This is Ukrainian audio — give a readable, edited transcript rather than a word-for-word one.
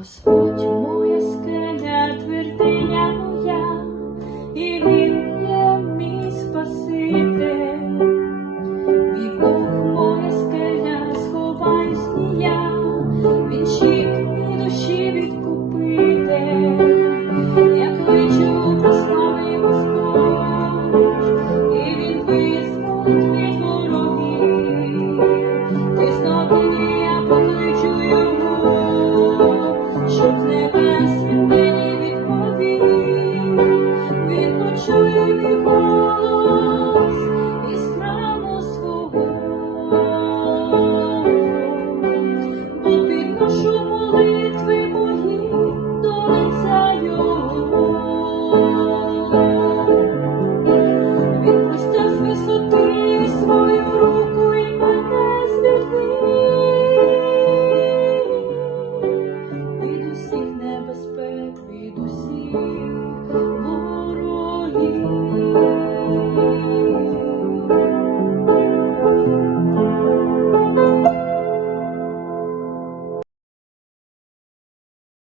Господь моя скеля, твердиня моя, і Він є мій Спаситель. І Бог моя скеля, сховаюсь не я, Він щит мій душі відкупитель. Як кличу, прославлю Господь, і Він визволить від ворогів. Тисноти я покличу Його, щоб з небес Він мені відповів. Він почує мій голос із храму свого, бо підношу молитви мої до лиця Його. Він простяг з висоти свою руку і мене звільнив від усіх небезпек, від усіх